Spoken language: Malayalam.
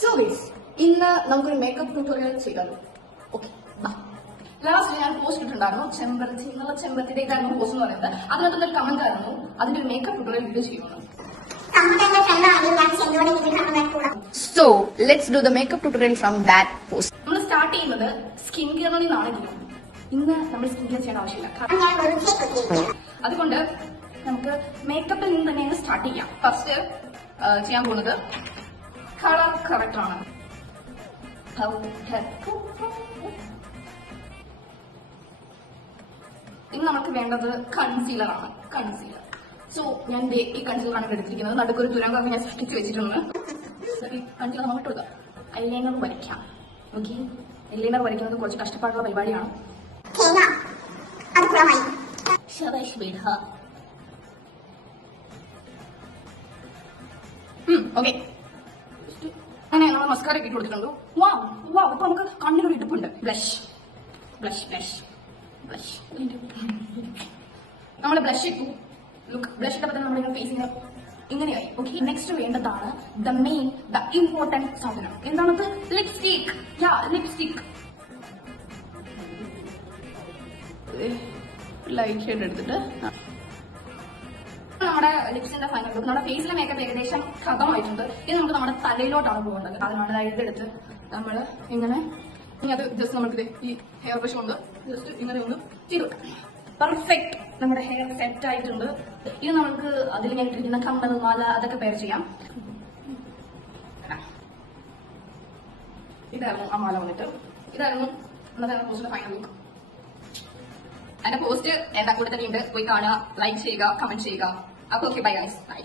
സോ ഗൈസ്, ഇന്ന് നമുക്കൊരു മേക്കപ്പ് ട്യൂട്ടോറിയൽ ചെയ്താലോ? ഓക്കെ, ലാസ്റ്റ് ഞാൻ പോസ്റ്റ് ഇട്ടിട്ടുണ്ടായിരുന്നു ചെമ്പരത്തി എന്നുള്ള ചെമ്പരത്തിയുടെ ഇതായിരുന്നു പോസ്റ്റ് എന്ന് പറയുന്നത്. അതിനകത്ത് ഒരു കമന്റ് ആയിരുന്നു അതിന്റെ ഒരു മേക്കപ്പ് ട്യൂട്ടോറിയൽ വീഡിയോ ചെയ്യുന്നത്. So let's do the makeup tutorial from that post. നമ്മൾ സ്റ്റാർട്ട് ചെയ്യുന്നത് സ്കിൻ കെയറിൽ നിന്നാണ്. ഇന്ന് നമ്മൾ സ്കിൻ കെയർ ചെയ്യേണ്ട ആവശ്യമില്ല. അതുകൊണ്ട് നമുക്ക് മേക്കപ്പിൽ നിന്ന് തന്നെ സ്റ്റാർട്ട് ചെയ്യാം. ഫസ്റ്റ് ചെയ്യാൻ പോകുന്നത് കളർ കറക്റ്റ് ആണ്. ഇന്ന് നമുക്ക് വേണ്ടത് കൺസീലർ ആണ്. കൺസീലർ. സോ ഞാൻ ഈ കൺസീലറാണ് എടുത്തിരിക്കുന്നത്. നടുക്കൊരു തുരങ്കം ഞാൻ സൃഷ്ടിച്ചു വെച്ചിട്ടുണ്ട്. ഈ കൺസീലർ നമുക്ക് ഇട്ട് കൊടുക്കാം. ഐലൈനർ വരയ്ക്കാം. ഓക്കെ, ഐലൈനർ വരയ്ക്കുന്നത് കുറച്ച് കഷ്ടപ്പാടുള്ള പരിപാടിയാണ്. ഓക്കെ, അങ്ങനെ നമ്മൾ മസ്കാര ഇട്ട് കൊടുത്തിട്ടുണ്ട്. വാവ് വാവ്, ഇപ്പൊ നമുക്ക് കണ്ണിലൊരു ഇടുപ്പുണ്ട്. ബ്ലഷ് ബ്ലഷ് ബ്ലഷ് ബ്ലഷ് നമ്മൾ ബ്ലഷ് ഇട്ടു. ലുക്ക്, ബ്ലഷ് ഇട്ടപ്പോൾ തന്നെ നമ്മുടെ ഫേസിന് ഇങ്ങനെയായി. ഓക്കെ, നെക്സ്റ്റ് വേണ്ടതാണ് ദ ഇമ്പോർട്ടന്റ് സാധനം. എന്താണത്? ലിപ്സ്റ്റിക്. ലിപ്സ്റ്റിക് ലൈറ്റ് ഷെയ്ഡ് എടുത്തിട്ട് നമ്മുടെ ലിപ്സിന്റെ ഫൈനൽ ലുക്ക്. നമ്മുടെ ഫേസിലെ മേക്കപ്പ് ഏകദേശം ഖതമായിട്ടുണ്ട്. ഇത് നമുക്ക് നമ്മുടെ തലയിലോട്ടാണ് പോകുന്നത്. അതിനുള്ള ഇതെടുത്ത് നമ്മൾ ഇങ്ങനെ അത് ജസ്റ്റ് നമുക്ക് ഈ ഹെയർ ബ്രഷ് കൊണ്ട് ജസ്റ്റ് ഇങ്ങനെ ഒന്ന് ചെയ്തു കൊടുക്കാം. പെർഫെക്റ്റ്, നമ്മുടെ ഹെയർ സെറ്റ് ആയിട്ടുണ്ട്. ഇത് നമുക്ക് അതിൽ ഞാൻ ഇട്ടിരിക്കുന്ന കമ്മൽ, മാല അതൊക്കെ പെയർ ചെയ്യാം. ഇതായിരുന്നു ആ മാല വന്നിട്ട്. ഇതായിരുന്നു നമ്മുടെ പോസ്റ്റിന്റെ ഫൈനൽ ലുക്ക്. എന്റെ പോസ്റ്റ് എന്റെ കൂടെ തന്നെ ഉണ്ട്. പോയി കാണുക, ലൈക്ക് ചെയ്യുക, കമന്റ് ചെയ്യുക. അപ്പൊ ഓക്കെ, ബൈ ഗൈസ്, ബൈ.